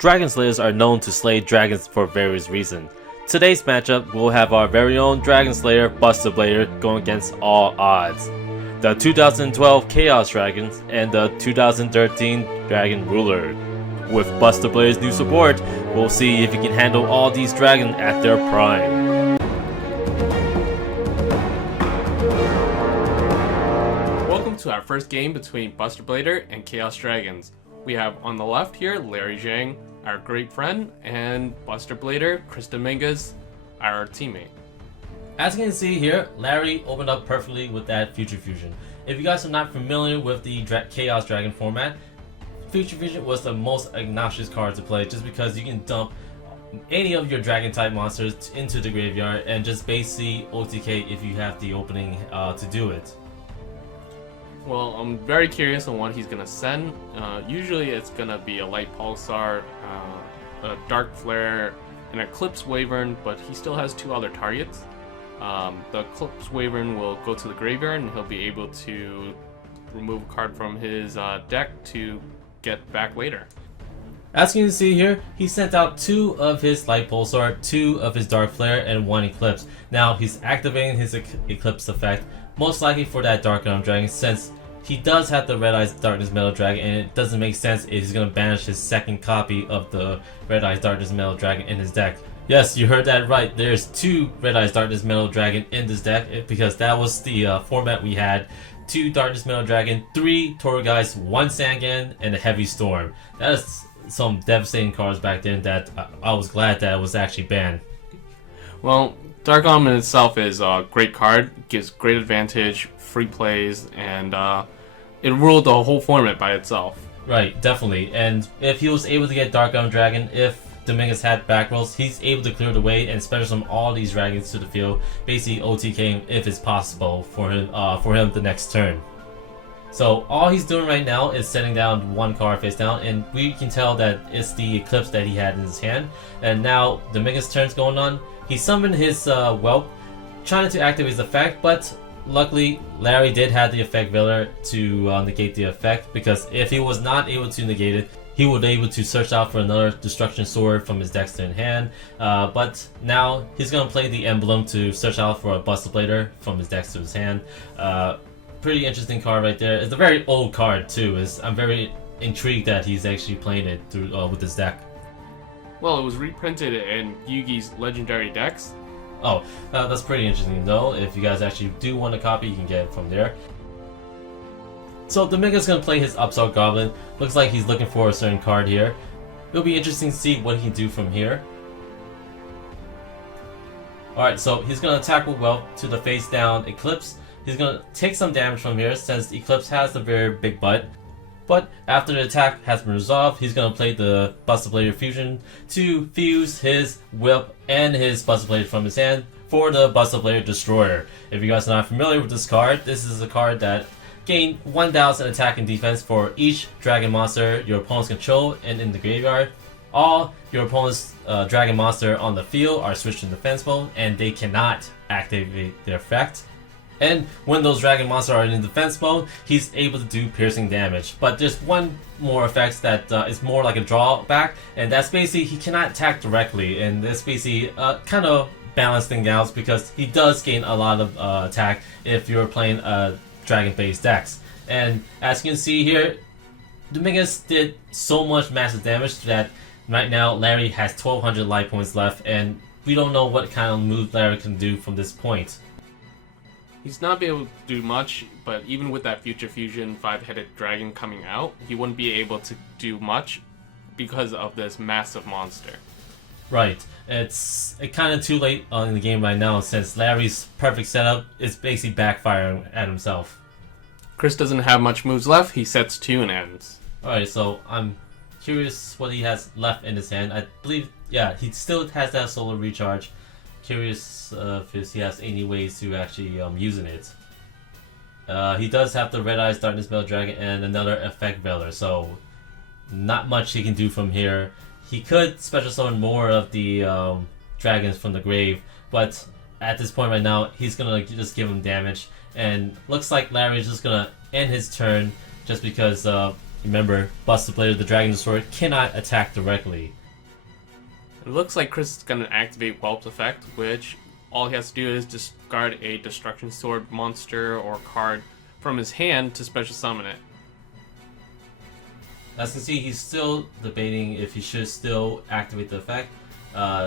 Dragon Slayers are known to slay dragons for various reasons. Today's matchup will have our very own Dragon Slayer Buster Blader going against all odds. The 2012 Chaos Dragons and the 2013 Dragon Ruler. With Buster Blader's new support, we'll see if he can handle all these dragons at their prime. Welcome to our first game between Buster Blader and Chaos Dragons. We have on the left here Larry Zhang, our great friend, and Buster Blader, Chris Dominguez, our teammate. As you can see here, Larry opened up perfectly with that Future Fusion. If you guys are not familiar with the Chaos Dragon format, Future Fusion was the most obnoxious card to play just because you can dump any of your dragon type monsters into the graveyard and just basically OTK if you have the opening to do it. Well, I'm very curious on what he's going to send. Usually it's going to be a Light Pulsar, a Dark Flare, an Eclipse Wyvern, but he still has two other targets. The Eclipse Wyvern will go to the graveyard and he'll be able to remove a card from his deck to get back later. As you can see here, he sent out two of his Light Pulsar, two of his Dark Flare, and one Eclipse. Now he's activating his Eclipse effect, most likely for that Dark Arm Dragon, since he does have the Red Eyes Darkness Metal Dragon, and it doesn't make sense if he's going to banish his second copy of the Red Eyes Darkness Metal Dragon in his deck. Yes, you heard that right. There's two Red Eyes Darkness Metal Dragon in this deck because that was the format we had. 2 Darkness Metal Dragon, 3 Torghast, 1 Sangan, and a Heavy Storm. That is some devastating cards back then that I was glad that it was actually banned. Well, Dark Arm in itself is a great card, gives great advantage, free plays, and it ruled the whole format by itself. Right, definitely. And if he was able to get Dark Arm Dragon, if Dominguez had back rolls, he's able to clear the way and special summon all these dragons to the field, basically OTKing if it's possible for him the next turn. So all he's doing right now is setting down one card face down, and we can tell that it's the Eclipse that he had in his hand. And now Dominguez's turn's going on. He summoned his Whelp, trying to activate his effect, but luckily Larry did have the effect Veller to negate the effect, because if he was not able to negate it, he would be able to search out for another Destruction Sword from his deck to in hand. But now he's going to play the Emblem to search out for a Buster Blader from his deck to his hand. Pretty interesting card right there. It's a very old card too. I'm very intrigued that he's actually playing it through with his deck. Well, it was reprinted in Yugi's legendary decks. Oh, that's pretty interesting though. If you guys actually do want a copy, you can get it from there. So Dominguez is going to play his Upsell Goblin. Looks like he's looking for a certain card here. It'll be interesting to see what he can do from here. Alright, so he's going to attack with Whelp to the face down Eclipse. He's going to take some damage from here since Eclipse has a very big butt. But after the attack has been resolved, he's going to play the Buster Blader Fusion to fuse his Whelp and his Buster Blader from his hand for the Buster Blader Destroyer. If you guys are not familiar with this card, this is a card that gain 1000 attack and defense for each dragon monster your opponents control and in the graveyard. All your opponent's dragon monster on the field are switched to defense mode and they cannot activate their effect. And when those dragon monsters are in defense mode, he's able to do piercing damage. But there's one more effect that is more like a drawback, and that's basically he cannot attack directly, and this basically kind of balance things out because he does gain a lot of attack if you're playing dragon-based decks. And as you can see here, Dominguez did so much massive damage that right now Larry has 1200 life points left, and we don't know what kind of move Larry can do from this point. He's not be able to do much, but even with that Future Fusion 5-headed dragon coming out, he wouldn't be able to do much because of this massive monster. Right. It's kind of too late in the game right now since Larry's perfect setup is basically backfiring at himself. Chris doesn't have much moves left. He sets 2 and ends. Alright, so I'm curious what he has left in his hand. I believe, yeah, he still has that Solar Recharge. Curious if he has any ways to actually using it. He does have the Red Eyes Darkness Metal Dragon and another Effect Veller, so not much he can do from here. He could special summon more of the dragons from the grave, but at this point right now, he's gonna just give him damage. And looks like Larry's just gonna end his turn just because Remember, Buster Blader the Dragon Destroyer cannot attack directly. It looks like Chris is going to activate Whelp's effect, which all he has to do is discard a Destruction Sword monster or card from his hand to special summon it. As you can see, he's still debating if he should still activate the effect,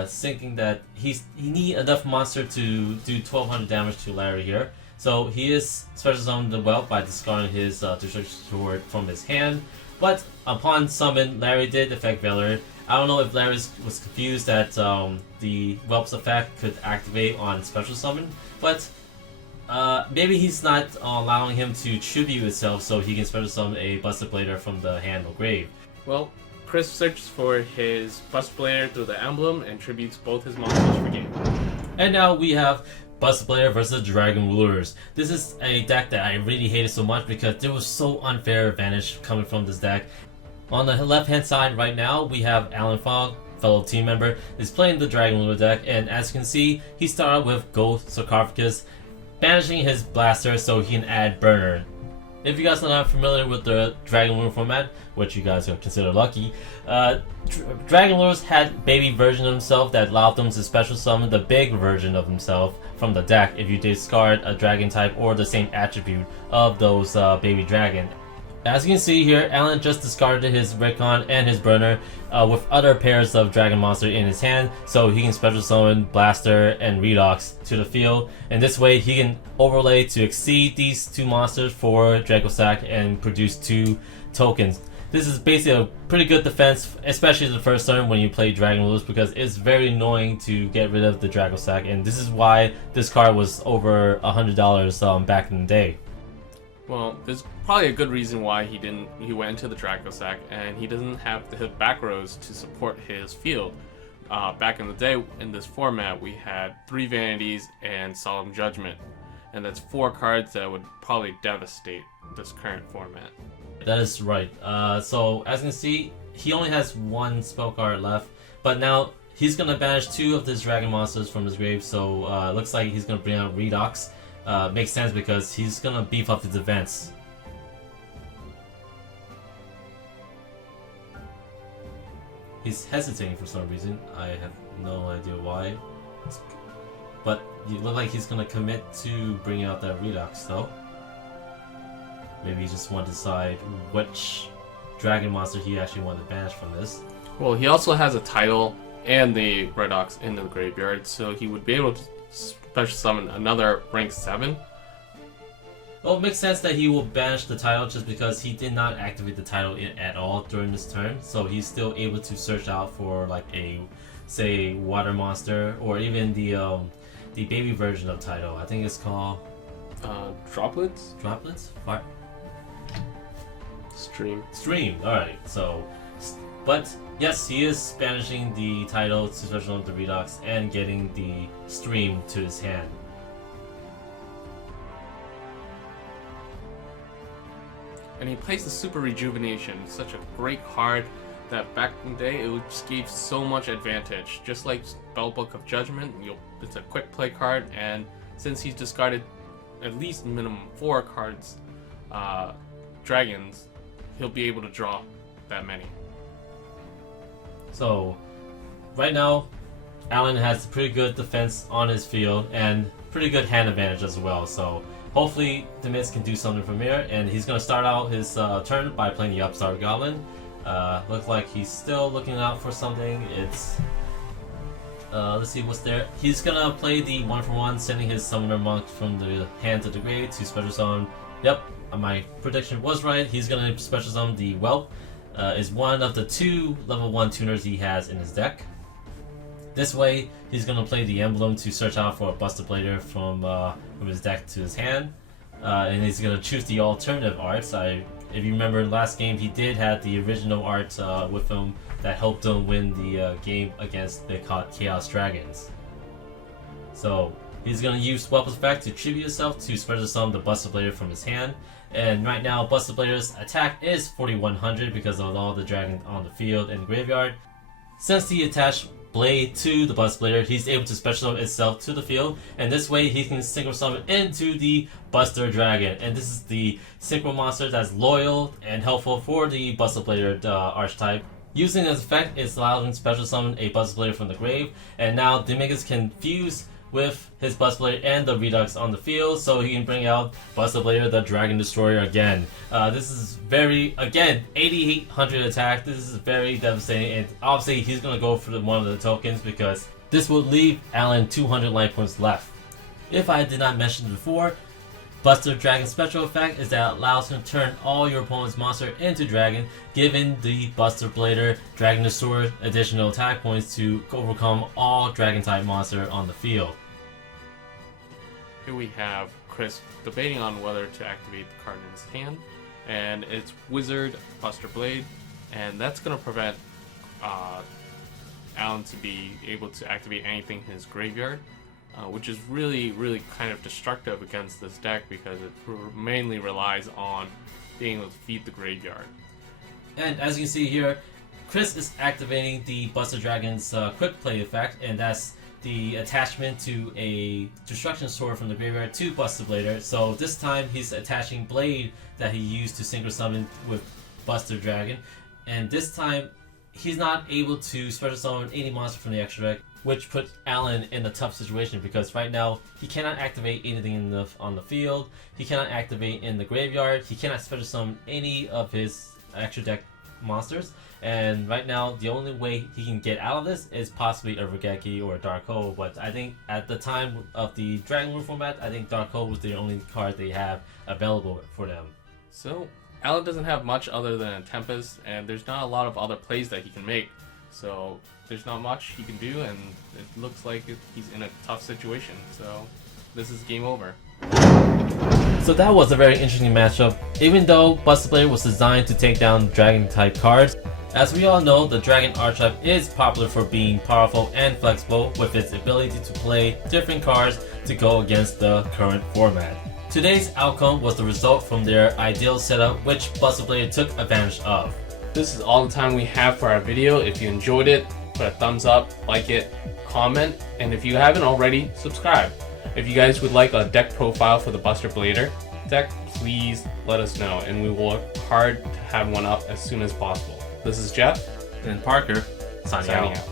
thinking that he need enough monster to do 1200 damage to Larry here. So he is special summoning the Whelp by discarding his Destruction Sword from his hand. But upon summon, Larry did affect Valor. I don't know if Larry was confused that the Whelp's effect could activate on special summon, but maybe he's not allowing him to tribute itself so he can special summon a Buster Blader from the hand or grave. Well, Chris searches for his Buster Blader through the emblem and tributes both his monsters for game. And now we have Buster Blader versus Dragon Rulers. This is a deck that I really hated so much because there was so unfair advantage coming from this deck. On the left hand side right now we have Alan Fogg, fellow team member, is playing the Dragon Ruler deck, and as you can see, he started with Gold Sarcophagus, banishing his blaster so he can add Burner. If you guys are not familiar with the Dragon Lure format, which you guys are considered lucky, Dragon Lures had baby version of himself that allowed them to special summon the big version of himself from the deck if you discard a dragon type or the same attribute of those baby dragon. As you can see here, Alan just discarded his Rickon and his Burner with other pairs of Dragon Monster in his hand, so he can special summon Blaster and Redox to the field, and this way he can overlay to exceed these two monsters for Draco Sack and produce 2 tokens. This is basically a pretty good defense, especially the first turn when you play Dragon Rulers, because it's very annoying to get rid of the Draco Sack, and this is why this card was over $100 back in the day. Well, there's probably a good reason why he went into the Draco Sack, and he doesn't have the back rows to support his field. Back in the day, in this format, we had 3 Vanities and Solemn Judgment, and that's 4 cards that would probably devastate this current format. That is right. So as you can see, he only has 1 spell card left, but now he's gonna banish 2 of his dragon monsters from his grave, so it looks like he's gonna bring out Redox. Makes sense because he's gonna beef up his defense. He's hesitating for some reason. I have no idea why. But you look like he's gonna commit to bringing out that Redox though. Maybe he just want to decide which dragon monster he actually wanted to banish from this. Well, he also has a title and the Redox in the graveyard, so he would be able to special summon another rank 7. Well, it makes sense that he will banish the title just because he did not activate the title at all during this turn, so he's still able to search out for like a, say, water monster or even the baby version of title. I think it's called Droplets? Droplets? Fire? Stream. Alright, so, but yes, he is banishing the title to special summon the Redox and getting the Stream to his hand. And he plays the Super Rejuvenation, such a great card that back in the day it just gave so much advantage. Just like Spellbook of Judgment, it's a quick play card, and since he's discarded at least minimum 4 cards, dragons, he'll be able to draw that many. So, right now, Alan has pretty good defense on his field and pretty good hand advantage as well. So, hopefully, the Miz can do something from here. And he's going to start out his turn by playing the Upstart Goblin. Looks like he's still looking out for something. It's let's see what's there. He's going to play the 1-for-1, sending his Summoner Monk from the hand to the grave to special summon. Yep, my prediction was right. He's going to special summon the Whelp. Is one of the 2 level 1 tuners he has in his deck. This way, he's going to play the Emblem to search out for a Buster Blader from his deck to his hand. And he's going to choose the alternative arts. If you remember last game, he did have the original art with him that helped him win the game against the Chaos Dragons. So, he's going to use Whelp's effect to tribute himself to special summon the Buster Blader from his hand. And right now, Buster Blader's attack is 4100 because of all the dragons on the field and the graveyard. Since he attached blade to the Buster Blader, he's able to special summon itself to the field, and this way he can synchro summon into the Buster Dragon. And this is the synchro monster that's loyal and helpful for the Buster Blader archetype. Using this effect, it allows him to special summon a Buster Blader from the grave, and now Dominguez can fuse with his Buster Blader and the Redux on the field, so he can bring out Buster Blader, the Dragon Destroyer again. This is very, again, 8800 attack. This is very devastating, and obviously he's going to go for one of the tokens because this will leave Alan 200 life points left. If I did not mention before, Buster Dragon's special effect is that it allows him to turn all your opponent's monster into dragon, giving the Buster Blader Dragon Destroyer additional attack points to overcome all dragon type monster on the field. Here we have Chris debating on whether to activate the card in his hand, and it's Wizard Buster Blade, and that's going to prevent Alan to be able to activate anything in his graveyard, which is really kind of destructive against this deck because it mainly relies on being able to feed the graveyard. And as you can see here, Chris is activating the Buster Dragon's quick play effect, and that's the attachment to a destruction sword from the graveyard to Buster Blader. So this time he's attaching Blade that he used to synchro summon with Buster Dragon, and this time he's not able to special summon any monster from the extra deck, which puts Alan in a tough situation because right now he cannot activate anything on the field, he cannot activate in the graveyard, he cannot special summon any of his extra deck monsters, and right now the only way he can get out of this is possibly a Regeki or a Dark Hole. But I think at the time of the Dragon Rule format, I think Dark Hole was the only card they have available for them. So Alan doesn't have much other than a Tempest, and there's not a lot of other plays that he can make, so there's not much he can do, and it looks like he's in a tough situation, so this is game over. So that was a very interesting matchup, even though Buster Blader was designed to take down Dragon type cards. As we all know, the Dragon archetype is popular for being powerful and flexible with its ability to play different cards to go against the current format. Today's outcome was the result from their ideal setup, which Buster Blader took advantage of. This is all the time we have for our video. If you enjoyed it, put a thumbs up, like it, comment, and if you haven't already, subscribe. If you guys would like a deck profile for the Buster Blader deck, please let us know, and we will work hard to have one up as soon as possible. This is Jeff And Parker, signing out. out.